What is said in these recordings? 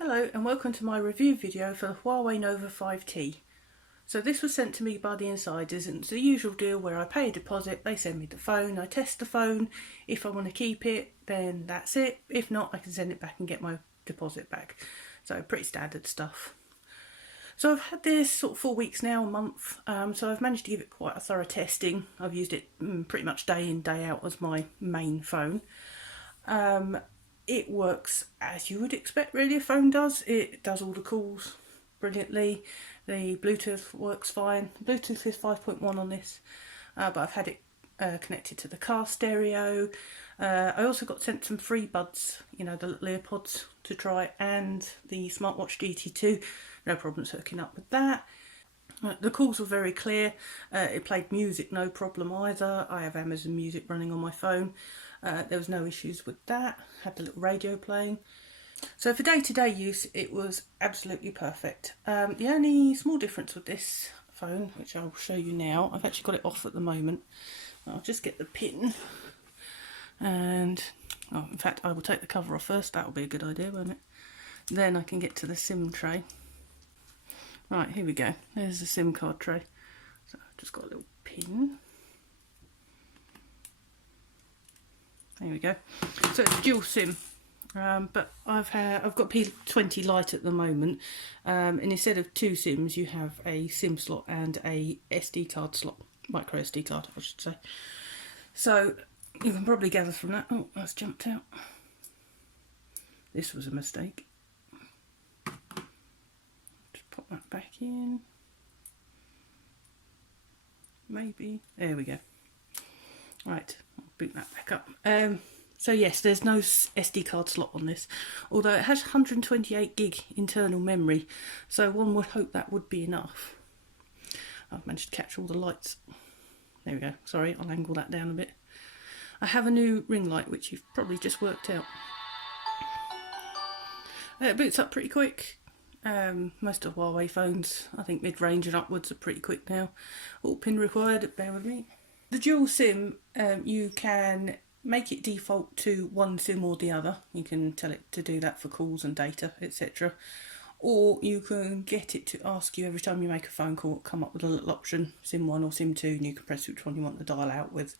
Hello and welcome to my review video for the Huawei Nova 5T. So this was sent to me by the insiders and it's the usual deal where I pay a deposit, they send me the phone, I test the phone, if I want to keep it then that's it, if not I can send it back and get my deposit back. So pretty standard stuff. So I've had this sort of 4 weeks now, a month, so I've managed to give it quite a thorough testing. I've used it pretty much day in day out as my main phone. It works as you would expect really a phone does. It does all the calls brilliantly. The Bluetooth works fine. Bluetooth is 5.1 on this, but I've had it connected to the car stereo. I also got sent some free buds, you know, the little earpods to try, and the smartwatch GT2. No problems hooking up with that. The calls were very clear. It played music, no problem either. I have Amazon Music running on my phone. There was no issues with that. Had the little radio playing. So for day-to-day use, it was absolutely perfect. The only small difference with this phone, which I'll show you now, I've actually got it off at the moment. I'll just get the pin. And, oh, in fact, I will take the cover off first. That will be a good idea, won't it? Then I can get to the SIM tray. Right, here we go. There's the SIM card tray. So I've just got a little pin. There we go. So it's dual SIM, but I've got P20 Lite at the moment, and instead of two SIMs, you have a SIM slot and a SD card slot, micro SD card, I should say. So you can probably gather from that. Oh, that's jumped out. This was a mistake. Just pop that back in. Maybe. There we go. Right, I'll boot that back up. So yes, there's no SD card slot on this, although it has 128 gig internal memory, so one would hope that would be enough. I've managed to catch all the lights. There we go. Sorry, I'll angle that down a bit. I have a new ring light, which you've probably just worked out. It boots up pretty quick. Most of Huawei phones, I think mid-range and upwards, are pretty quick now. All pin required, bear with me. The dual SIM, you can make it default to one SIM or the other. You can tell it to do that for calls and data, etc. Or you can get it to ask you every time you make a phone call, come up with a little option, SIM 1 or SIM 2, and you can press which one you want to dial out with.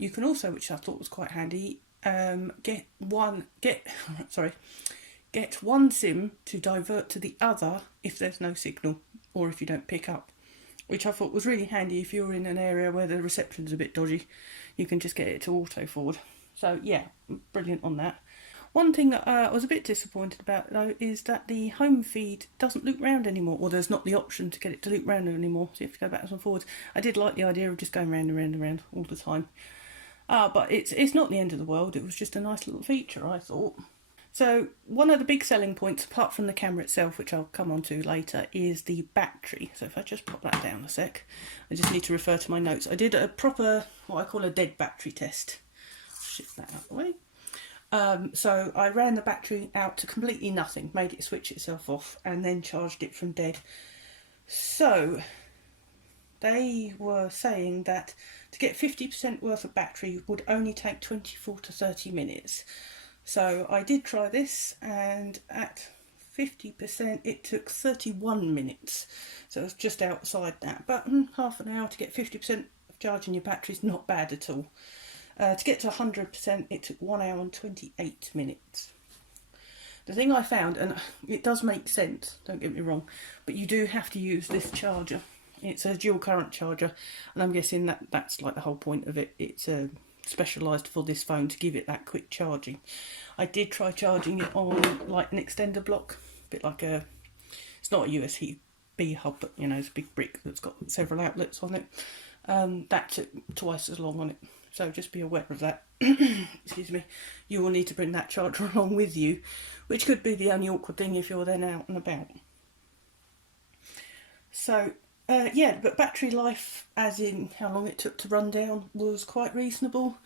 You can also, which I thought was quite handy, get one SIM to divert to the other if there's no signal or if you don't pick up, which I thought was really handy if you're in an area where the reception's a bit dodgy. You can just get it to auto forward. So yeah, brilliant on that. One thing that I was a bit disappointed about though is that the home feed doesn't loop round anymore, or there's not the option to get it to loop round anymore, so you have to go backwards and forwards. I did like the idea of just going round and round and round all the time. But it's not the end of the world, it was just a nice little feature, I thought. So one of the big selling points, apart from the camera itself, which I'll come on to later, is the battery. So if I just pop that down a sec, I just need to refer to my notes. I did a proper, what I call a dead battery test. Shift that out of the way. So I ran the battery out to completely nothing, made it switch itself off, and then charged it from dead. So they were saying that to get 50% worth of battery would only take 24 to 30 minutes. So I did try this, and at 50% it took 31 minutes. So it was just outside that. But half an hour to get 50% of charging your battery is not bad at all. To get to 100% it took 1 hour and 28 minutes. The thing I found, and it does make sense, don't get me wrong, but you do have to use this charger. It's a dual current charger, and I'm guessing that's like the whole point of it. It's specialised for this phone to give it that quick charging. I did try charging it on like an extender block, a bit like it's not a USB hub, but you know, it's a big brick that's got several outlets on it. That took twice as long on it, so just be aware of that. Excuse me. You will need to bring that charger along with you, which could be the only awkward thing if you're then out and about. So yeah, but battery life, as in how long it took to run down, was quite reasonable.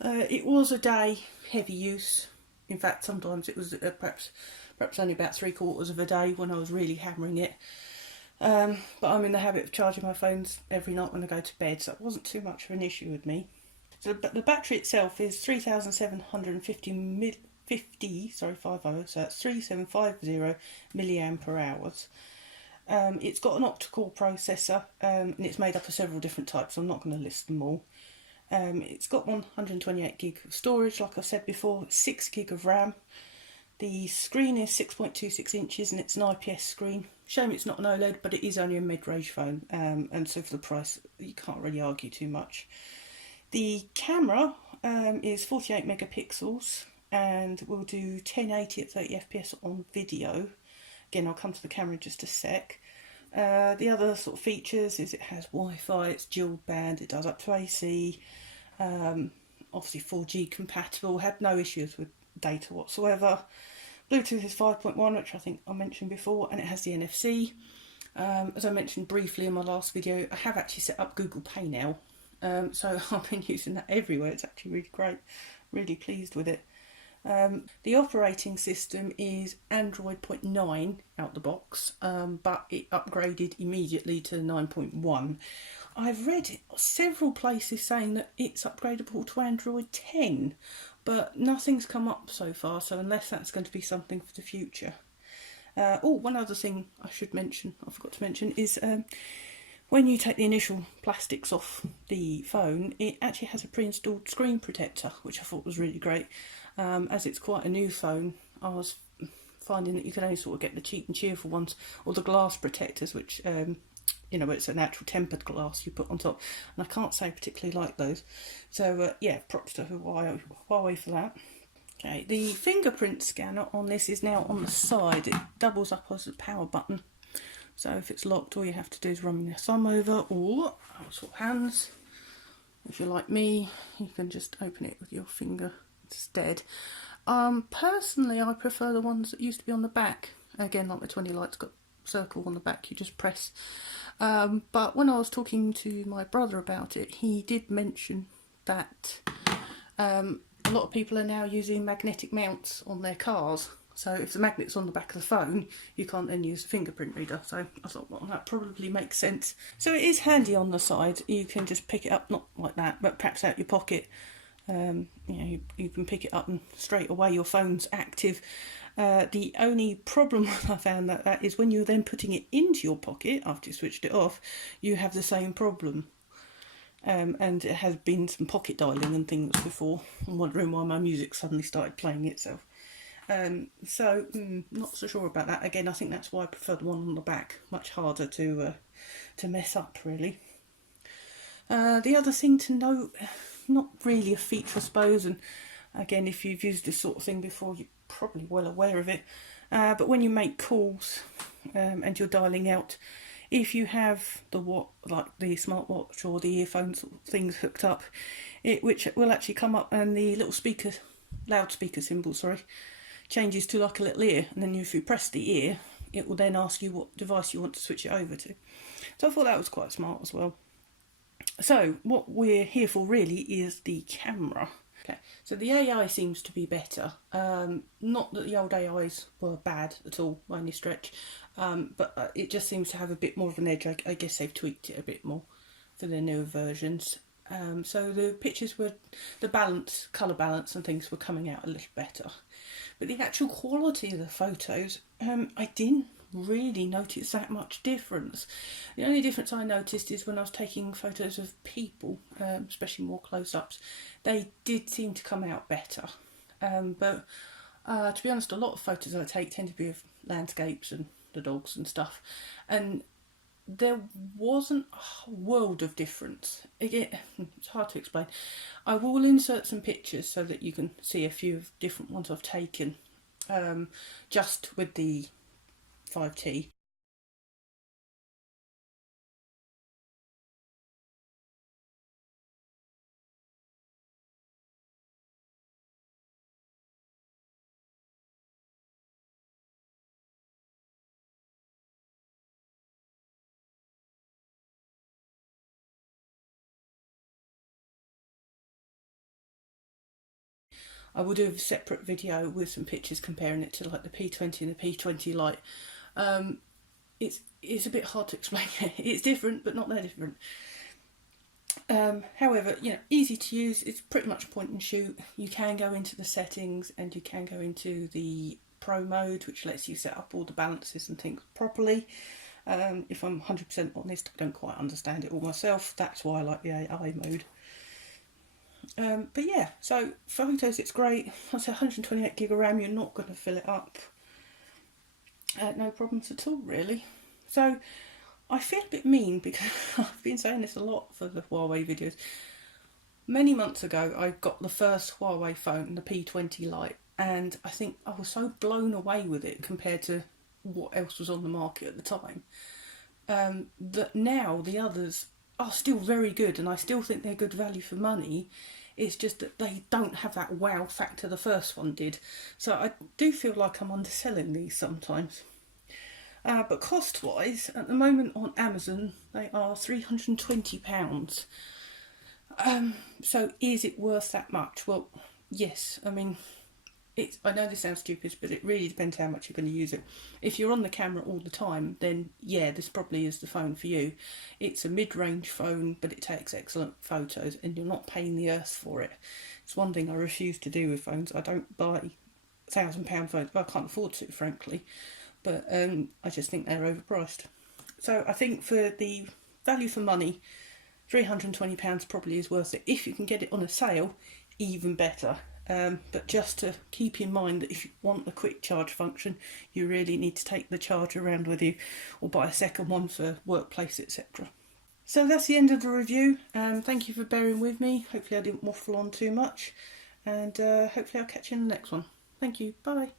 It was a day heavy use. In fact, sometimes it was perhaps only about 3/4 of a day when I was really hammering it. But I'm in the habit of charging my phones every night when I go to bed, so it wasn't too much of an issue with me. So the battery itself is 3,750 50, sorry, 50, so that's 3750 milliamp hours. It's got an octa-core processor, and it's made up of several different types, so I'm not going to list them all. It's got 128 gig of storage, like I said before, 6 gig of RAM. The screen is 6.26 inches and it's an IPS screen. Shame it's not an OLED, but it is only a mid-range phone, and so for the price you can't really argue too much. The camera is 48 megapixels and will do 1080 at 30 FPS on video. Again, I'll come to the camera in just a sec. The other sort of features is it has Wi-Fi, it's dual band, it does up to AC, obviously 4G compatible, had no issues with data whatsoever. Bluetooth is 5.1, which I think I mentioned before, and it has the NFC. As I mentioned briefly in my last video, I have actually set up Google Pay now, so I've been using that everywhere. It's actually really great, really pleased with it. The operating system is Android 0.9 out the box, but it upgraded immediately to 9.1. I've read several places saying that it's upgradable to Android 10, but nothing's come up so far, so unless that's going to be something for the future. One other thing I should mention, I forgot to mention, is when you take the initial plastics off the phone, it actually has a pre-installed screen protector, which I thought was really great. As it's quite a new phone, I was finding that you can only sort of get the cheap and cheerful ones, or the glass protectors, which, you know, it's an actual tempered glass you put on top, and I can't say I particularly like those. So, yeah, props to Huawei for that. Okay, the fingerprint scanner on this is now on the side. It doubles up as a power button. So if it's locked, all you have to do is run your thumb over, or I'll swap hands. If you're like me, you can just open it with your finger instead. Personally, I prefer the ones that used to be on the back. Again, like the 20 Lite's got a circle on the back, you just press. But when I was talking to my brother about it, he did mention that a lot of people are now using magnetic mounts on their cars. So if the magnet's on the back of the phone, you can't then use the fingerprint reader. So I thought, well, that probably makes sense. So it is handy on the side. You can just pick it up, not like that, but perhaps out your pocket. You know, you can pick it up and straight away your phone's active. The only problem I found that is when you're then putting it into your pocket after you switched it off, you have the same problem. And it has been some pocket dialing and things before. I'm wondering why my music suddenly started playing itself. Not so sure about that. Again, I think that's why I prefer the one on the back. Much harder to mess up, really. The other thing to note, not really a feature, I suppose, and again, if you've used this sort of thing before, you're probably well aware of it. But when you make calls and you're dialing out, if you have the smartwatch or the earphones things hooked up, which will actually come up, and the little loudspeaker symbol, changes to like a little ear, and then if you press the ear, it will then ask you what device you want to switch it over to. So I thought that was quite smart as well. So what we're here for really is the camera. Okay, so the AI seems to be better. Not that the old AIs were bad at all by any stretch, but it just seems to have a bit more of an edge. I guess they've tweaked it a bit more for their newer versions. So the pictures were, colour balance and things were coming out a little better. But the actual quality of the photos, I didn't really notice that much difference. The only difference I noticed is when I was taking photos of people, especially more close-ups, they did seem to come out better. But to be honest, a lot of photos I take tend to be of landscapes and the dogs and stuff, and there wasn't a world of difference. Again, it's hard to explain. I will insert some pictures so that you can see a few of different ones I've taken, just with the 5T. I will do a separate video with some pictures comparing it to like the P20 and the P20 Lite. It's a bit hard to explain. It's different, but not that different. However, you know, easy to use. It's pretty much point and shoot. You can go into the settings and you can go into the Pro mode, which lets you set up all the balances and things properly. If I'm 100% honest, I don't quite understand it all myself. That's why I like the AI mode. But yeah, so photos, it's great. I say 128 gig of RAM, you're not going to fill it up. No problems at all, really. So I feel a bit mean because I've been saying this a lot for the Huawei videos. Many months ago, I got the first Huawei phone, the P20 Lite, and I think I was so blown away with it compared to what else was on the market at the time, that now the others are still very good, and I still think they're good value for money. It's just that they don't have that wow factor the first one did. So I do feel like I'm underselling these sometimes. But cost-wise, at the moment on Amazon, they are £320. So is it worth that much? Well, yes. I mean, I know this sounds stupid, but it really depends how much you're going to use it. If you're on the camera all the time, then yeah, this probably is the phone for you. It's a mid-range phone, but it takes excellent photos, and you're not paying the earth for it. It's one thing I refuse to do with phones. I don't buy £1,000 phones. I can't afford to, frankly. But I just think they're overpriced. So I think for the value for money, £320 probably is worth it. If you can get it on a sale, even better. But just to keep in mind that if you want the quick charge function, you really need to take the charger around with you or buy a second one for workplace, etc. So that's the end of the review. Thank you for bearing with me. Hopefully I didn't waffle on too much, and hopefully I'll catch you in the next one. Thank you. Bye.